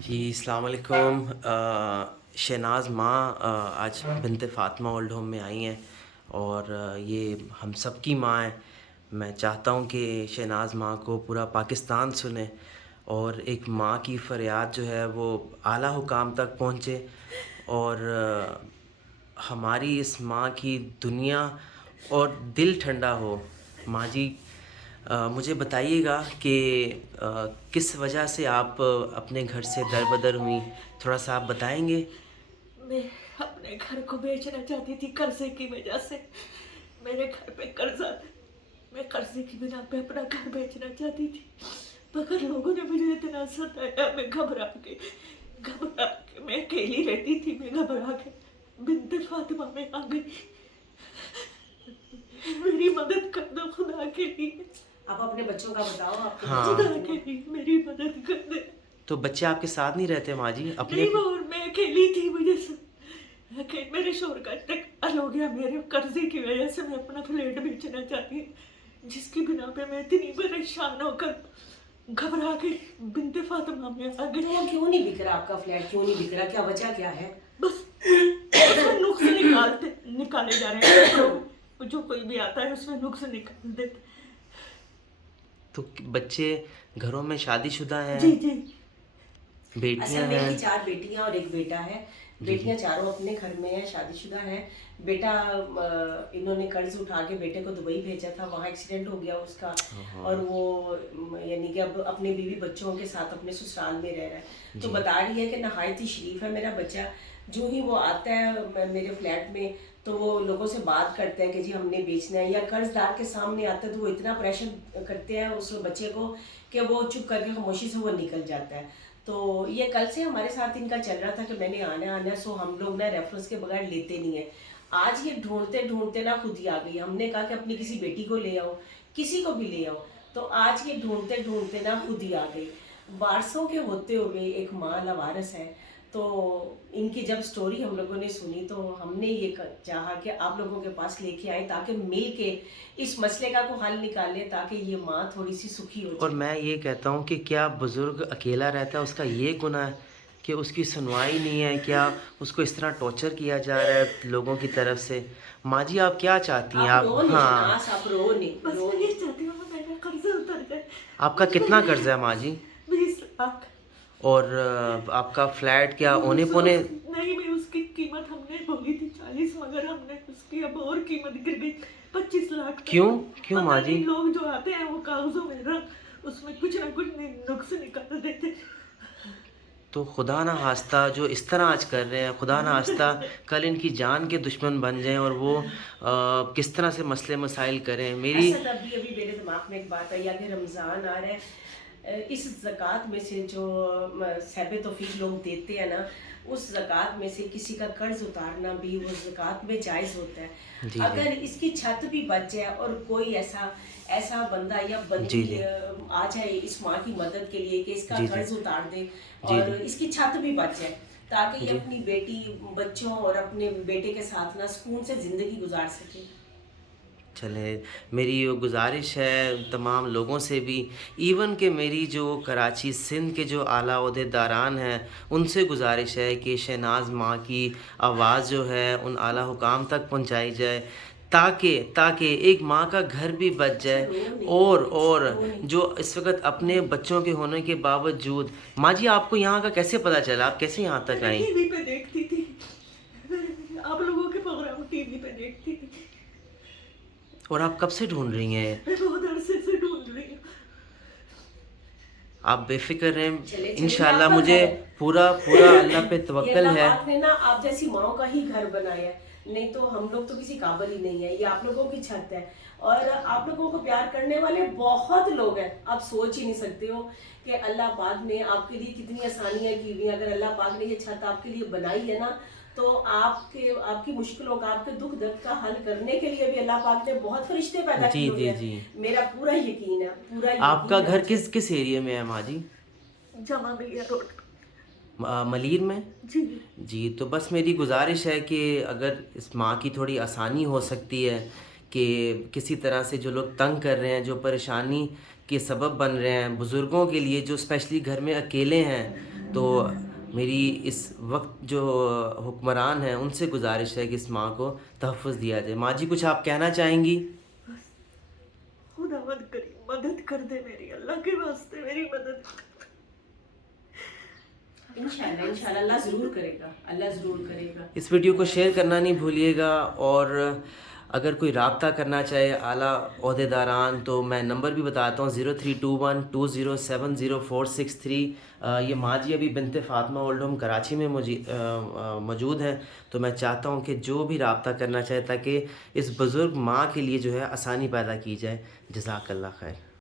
جی السلام علیکم۔ شہناز ماں آج بنت فاطمہ اولڈ ہوم میں آئی ہیں اور یہ ہم سب کی ماں ہیں۔ میں چاہتا ہوں کہ شہناز ماں کو پورا پاکستان سنے اور ایک ماں کی فریاد جو ہے وہ اعلیٰ حکام تک پہنچے اور ہماری اس ماں کی دنیا اور دل ٹھنڈا ہو۔ ماں جی مجھے بتائیے گا کہ کس وجہ سے آپ اپنے گھر سے در بدر ہوئیں، تھوڑا سا آپ بتائیں گے؟ میں اپنے گھر کو بیچنا چاہتی تھی قرضے کی وجہ سے۔ میرے گھر پہ قرضہ تھا، میں قرضے کی بنا پہ اپنا گھر بیچنا چاہتی تھی، مگر لوگوں نے مجھے اتنا ستایا، میں گھبرا کے میں اکیلی رہتی تھی، میں گھبرا کے بنت فاطمہ میں آ گئی۔ میری مدد کر دو خدا کے لیے، آپ اپنے بچوں کا بتاؤ، آپ کے ہاں خدا کے لیے میری مدد کر دے۔ تو بچے آپ کے ساتھ نہیں رہتے ماں جی اپنے؟ نہیں، وہ میں اکیلی تھی، میرے شوہر کا انتقال ہو گیا، میرے قرضے کی وجہ سے میں اپنا فلیٹ بیچنا چاہتی ہوں، جس کی بنا پہ میں اتنی پریشان ہو کر گھبرا کے بنت فاطمہ میں آ تو گئی۔ وہ کیوں نہیں بک رہا؟ آپ کا فلیٹ کیوں نہیں بک رہا؟ کیا وجہ کیا ہے؟ بس اس میں نقص نکالے جا رہے ہیں، جو کوئی بھی آتا ہے اس میں نقص نکال دیتے۔ تو بچے گھروں میں شادی شدہ ہیں؟ جی جی بیٹیاں اصل میں ان ہیں؟ کی 4 بیٹیاں اور 1 بیٹا ہے۔ جی بیٹیاں چاروں اپنے گھر میں ہیں، شادی شدہ ہیں۔ بیٹا انہوں نے قرض اٹھا کے بیٹے کو دبئی بھیجا تھا، وہاں ایکسیڈنٹ ہو گیا اس کا، اور وہ یعنی کہ اب اپنے بیوی بچوں کے ساتھ اپنے سسرال میں رہ رہا ہے۔ تو بتا رہی ہے کہ نہایت ہی شریف ہے میرا بچہ، جو ہی وہ آتا ہے میرے فلیٹ میں تو وہ لوگوں سے بات کرتا ہے کہ جی ہم نے بیچنا ہے، یا قرض دار کے سامنے آتا ہے تو وہ اتنا پریشر کرتے ہیں اس بچے کو کہ وہ چپ کر کے خاموشی سے وہ نکل جاتا ہے۔ تو یہ کل سے ہمارے ساتھ ان کا چل رہا تھا کہ میں نے آنا ہے، سو ہم لوگ نا ریفرنس کے بغیر لیتے نہیں ہیں۔ آج یہ ڈھونڈتے ڈھونڈتے نا خود ہی آ گئی، ہم نے کہا کہ اپنی کسی بیٹی کو لے آؤ، کسی کو بھی لے آؤ، تو آج یہ ڈھونڈتے ڈھونڈتے نا خود ہی آ گئی۔ وارثوں کے ہوتے ہوئے ایک ماں لاوارث ہے۔ تو ان کی جب سٹوری ہم لوگوں نے سنی تو ہم نے یہ چاہا کہ آپ لوگوں کے پاس لے کے آئیں تاکہ مل کے اس مسئلے کا کوئی حل نکالیں، تاکہ یہ ماں تھوڑی سی سکھی ہو اور جائے۔ میں یہ کہتا ہوں کہ کیا بزرگ اکیلا رہتا ہے اس کا یہ گناہ ہے کہ اس کی سنوائی نہیں ہے؟ کیا اس کو اس طرح ٹارچر کیا جا رہا ہے لوگوں کی طرف سے؟ ماں جی آپ کیا چاہتی ہیں؟ آپ آپ رو نہیں ہاں، شناس، آپ رو نہیں، بس رو میں نہیں۔ یہ چاہتی ہوں کہ میرا قرضہ اتر جائے۔ آپ کا کتنا قرض ہے ماں جی؟ 20 لاکھ۔ اور آپ کا فلیٹ کیا اونے پونے؟ نہیں، میں اس کی قیمت ہم نے بولی تھی 40، مگر ہم نے اس کی اب اور قیمت گر گئی 25 لاکھ تک۔ کیوں پتہ ماں جی؟ نہیں لوگ جو آتے ہیں وہ کاغذوں میں اس میں کچھ نہ کچھ نقص نکال دیتے۔ تو خدا نہ خواستہ جو اس طرح آج کر رہے ہیں، خدا نہ خواستہ کل ان کی جان کے دشمن بن جائیں اور وہ کس طرح سے مسئلے مسائل کریں۔ میری اسد ابھی میرے دماغ میں ایک بات آئی، کہ رمضان آ رہا ہے، اس زکوٰۃ میں سے جو صحب توفیق لوگ دیتے ہیں نا، اس زکوٰۃ میں سے کسی کا قرض اتارنا بھی وہ زکوٰۃ میں جائز ہوتا ہے۔ جی اگر اس کی چھت بھی بچ جائے اور کوئی ایسا بندہ یا جی بندی آ جائے اس ماں کی مدد کے لیے کہ اس کا جی قرض اتار دے جی اور اس کی چھت بھی بچ جائے، تاکہ یہ جی اپنی بیٹی بچوں اور اپنے بیٹے کے ساتھ نا سکون سے زندگی گزار سکے۔ چلے، میری یہ گزارش ہے تمام لوگوں سے بھی، ایون کہ میری جو کراچی سندھ کے جو اعلیٰ عہدے داران ہیں ان سے گزارش ہے کہ شہناز ماں کی آواز جو ہے ان اعلیٰ حکام تک پہنچائی جائے، تاکہ ایک ماں کا گھر بھی بچ جائے، اور جو اس وقت اپنے بچوں کے ہونے کے باوجود۔ ماں جی آپ کو یہاں کا کیسے پتہ چلا؟ آپ کیسے یہاں تک میں آئیں؟ ٹی وی پہ دیکھتی تھی، آپ لوگوں کے پروگرام ٹی وی پہ دیکھتی تھی، اور آپ کب سے ڈھونڈ رہی ہیں؟ میں بہت عرصے سے ڈھونڈ رہی ہوں۔ آپ بے فکر رہیں، چلے انشاءاللہ آپ کا مجھے گھر ہے، پورا اللہ پہ یہ توکل اللہ ہے۔ پاک نے نا آپ جیسی ماؤں کا ہی گھر بنایا ہے، نہیں تو ہم لوگ تو کسی قابل ہی نہیں ہے، یہ آپ لوگوں کی چھت ہے، اور آپ لوگوں کو پیار کرنے والے بہت لوگ ہیں، آپ سوچ ہی نہیں سکتے ہو کہ اللہ پاک نے آپ کے لیے کتنی آسانیاں کی ہوئی ہیں۔ اگر اللہ پاک نے یہ چھت آپ کے لیے بنائی ہے نا، تو آپ کی مشکلوں کا، آپ کے دکھ درد کا حل کرنے کے لیے بھی اللہ پاک نے بہت فرشتے پیدا جی کیے ہوئے جی ہیں۔ جی میرا پورا یقین ہے، پورا آپ کا یقین ہے گھر مجھے۔ کس ایریے میں ہے ماں جی؟ جمع ملیا روڈ۔ ملیر میں؟ جی جی، تو بس میری گزارش ہے کہ اگر اس ماں کی تھوڑی آسانی ہو سکتی ہے کہ کسی طرح سے جو لوگ تنگ کر رہے ہیں، جو پریشانی کے سبب بن رہے ہیں بزرگوں کے لیے، جو اسپیشلی گھر میں اکیلے ہیں، تو میری اس وقت جو حکمران ہیں ان سے گزارش ہے کہ اس ماں کو تحفظ دیا جائے. ماں جی کچھ آپ کہنا چاہیں گی؟ خدا مدد کر دے میری، اللہ کے واسطے میری مدد کر. انشاءاللہ اللہ ضرور کرے گا، اللہ ضرور کرے گا. اس ویڈیو کو شیئر کرنا نہیں بھولیے گا، اور اگر کوئی رابطہ کرنا چاہے اعلیٰ عہدیداران تو میں نمبر بھی بتاتا ہوں 0321207046 یہ ماں جی ابھی بنت فاطمہ اولڈ ہوم کراچی میں موجود ہیں. تو میں چاہتا ہوں کہ جو بھی رابطہ کرنا چاہے تاکہ اس بزرگ ماں کے لیے جو ہے آسانی پیدا کی جائے. جزاک اللہ خیر.